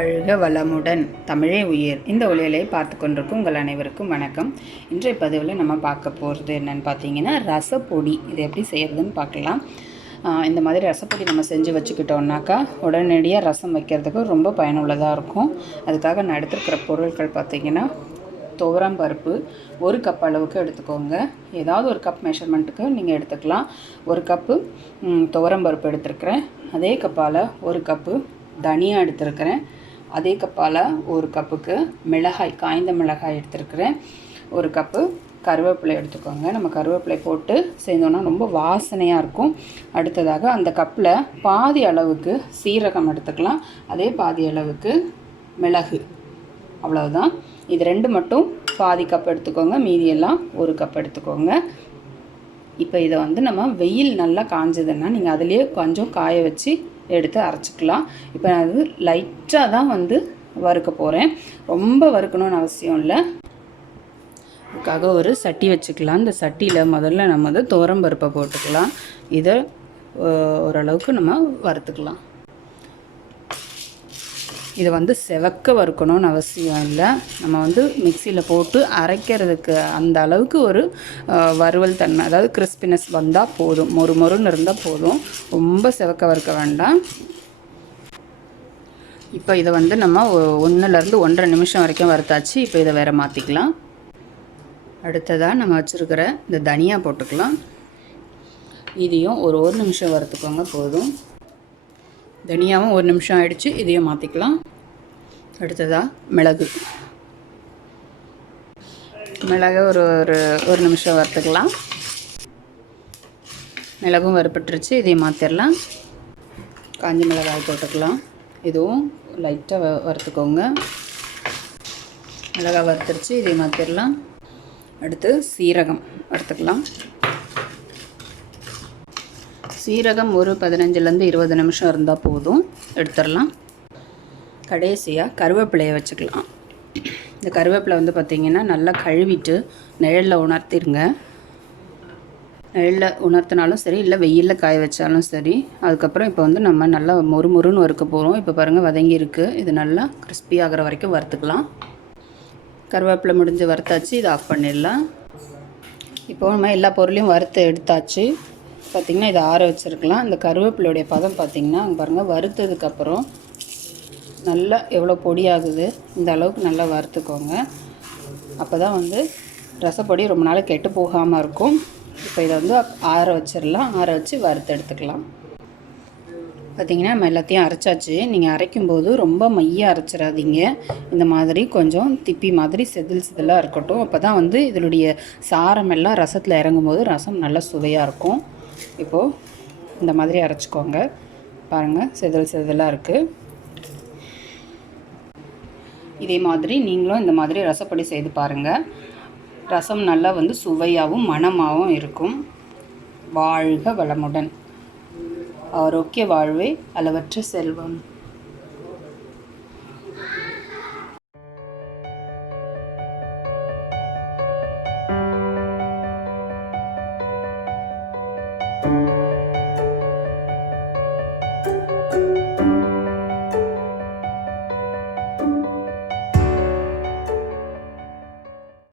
வாழ்க வளமுடன். தமிழே உயிர். இந்த ஒளியலை பார்த்து கொண்டிருக்கும் உங்கள் அனைவருக்கும் வணக்கம். இன்றைய பதிவில் நம்ம பார்க்க போகிறது என்னென்னு பார்த்தீங்கன்னா, ரசப்பொடி. இது எப்படி செய்கிறதுன்னு பார்க்கலாம். இந்த மாதிரி ரசப்பொடி நம்ம செஞ்சு வச்சுக்கிட்டோம்னாக்கா உடனடியாக ரசம் வைக்கிறதுக்கு ரொம்ப பயனுள்ளதாக இருக்கும். அதுக்காக நான் எடுத்துருக்கிற பொருட்கள் பார்த்திங்கன்னா, துவரம் பருப்பு 1 கப் அளவுக்கு எடுத்துக்கோங்க. ஏதாவது ஒரு கப் மெஷர்மெண்ட்டுக்கு நீங்கள் எடுத்துக்கலாம். 1 கப்பு துவரம் பருப்பு எடுத்துருக்கிறேன். அதே கப்பால் 1 கப்பு தனியா எடுத்துருக்கிறேன். அதே கப்பால் 1 கப்புக்கு மிளகாய், காய்ந்த மிளகாய் எடுத்துருக்கிறேன். 1 கப்பு கருவேப்பிலை எடுத்துக்கோங்க. நம்ம கருவேப்பிலை போட்டு செய்தோன்னா ரொம்ப வாசனையாக இருக்கும். அடுத்ததாக அந்த கப்பில் பாதி அளவுக்கு சீரகம் எடுத்துக்கலாம். அதே பாதி அளவுக்கு மிளகு. அவ்வளவுதான். இது 2 மட்டும் பாதி கப் எடுத்துக்கோங்க. மீதியெல்லாம் 1 கப் எடுத்துக்கோங்க. இப்போ இதை நம்ம வெயில் நல்லா காஞ்சதுன்னா நீங்கள் அதிலே கொஞ்சம் காய வச்சு எடுத்து அரைச்சிக்கலாம். இப்போ நான் அது லைட்டாக தான் வறுக்க போகிறேன். ரொம்ப வறுக்கணும்னு அவசியம் இல்லை. அதுக்காக ஒரு சட்டி வச்சுக்கலாம். இந்த சட்டியில் முதல்ல நம்ம துவரம் பருப்பை போட்டுக்கலாம். இதை ஓரளவுக்கு நம்ம வறுத்துக்கலாம். இதை செவக்க வறுக்கணும்னு அவசியம் இல்லை. நம்ம மிக்சியில் போட்டு அரைக்கிறதுக்கு அந்த அளவுக்கு ஒரு வறுவல் தன்மை, அதாவது கிறிஸ்பினஸ் வந்தால் போதும். மொறுன்னு இருந்தால் போதும். ரொம்ப செவக்க வறுக்க வேண்டாம். இப்போ இதை நம்ம 1லேருந்து 1.5 நிமிஷம் வரைக்கும் வறுத்தாச்சு. இப்போ இதை வேறு மாற்றிக்கலாம். அடுத்ததாக நம்ம வச்சுருக்கிற இந்த தனியா போட்டுக்கலாம். இதையும் ஒரு 1 நிமிஷம் வறுத்துக்கோங்க போதும். தனியாவும் 1 நிமிஷம் ஆகிடுச்சு. இதையும் மாற்றிக்கலாம். அடுத்ததாக மிளகு ஒரு நிமிஷம் வறுத்துக்கலாம். மிளகும் வறுப்பட்டுருச்சு. இதையும் மாற்றிடலாம். காஞ்ச மிளகாய் போட்டுக்கலாம். இதுவும் லைட்டாக வறுத்துக்கோங்க. மிளகாய் வறுத்துருச்சு. இதையும் மாற்றிடலாம். அடுத்து சீரகம் வறுத்துக்கலாம். சீரகம் ஒரு 15லேருந்து 20 நிமிஷம் இருந்தால் போதும். எடுத்துடலாம். கடைசியாக கருவேப்பிலையை வச்சுக்கலாம். இந்த கருவேப்பிலை பார்த்திங்கன்னா நல்லா கழுவிட்டு நிழலில் உணர்த்திடுங்க. நிழலில் உணர்த்தினாலும் சரி, இல்லை வெயிலில் காய வச்சாலும் சரி. அதுக்கப்புறம் இப்போ நம்ம நல்லா மொறுன்னு வறுக்க போகிறோம். இப்போ பாருங்கள், வதங்கி இருக்குது. இது நல்லா கிறிஸ்பி ஆகிற வரைக்கும் வறுத்துக்கலாம். கருவேப்பிலை முடிஞ்சு வறுத்தாச்சு. இதை ஆஃப் பண்ணிடலாம். இப்போ நம்ம எல்லா பொருளையும் வறுத்து எடுத்தாச்சு. பார்த்திங்கன்னா இதை ஆற வச்சுருக்கலாம். இந்த கருவேப்பிலையுடைய பதம் பார்த்திங்கன்னா அங்கே பாருங்கள், வறுத்ததுக்கப்புறம் நல்லா எவ்வளோ பொடியாகுது. இந்த அளவுக்கு நல்லா வறுத்துக்கோங்க. அப்போ தான் ரசப்பொடி ரொம்ப நாள் கெட்டு போகாமல் இருக்கும். இப்போ இதை ஆற வச்சிடலாம். ஆற வச்சு வறுத்து எடுத்துக்கலாம். பார்த்திங்கன்னா நம்ம எல்லாத்தையும் அரைச்சாச்சு. நீங்கள் அரைக்கும்போது ரொம்ப மையாக அரைச்சிடாதீங்க. இந்த மாதிரி கொஞ்சம் திப்பி மாதிரி செதிலாக இருக்கட்டும். அப்போ தான் இதனுடைய சாரம் எல்லாம் ரசத்தில் இறங்கும்போது ரசம் நல்லா சுவையாக இருக்கும். இப்போது இந்த மாதிரி அரைச்சிக்கோங்க. பாருங்கள், செதிலாக இருக்குது. இதே மாதிரி நீங்களும் இந்த மாதிரி ரசப்பொடி செய்து பாருங்கள். ரசம் நல்லா சுவையாகவும் மணமாகவும் இருக்கும். வாழ்க வளமுடன். ஆரோக்கிய வாழ்வே அளவற்ற செல்வம்.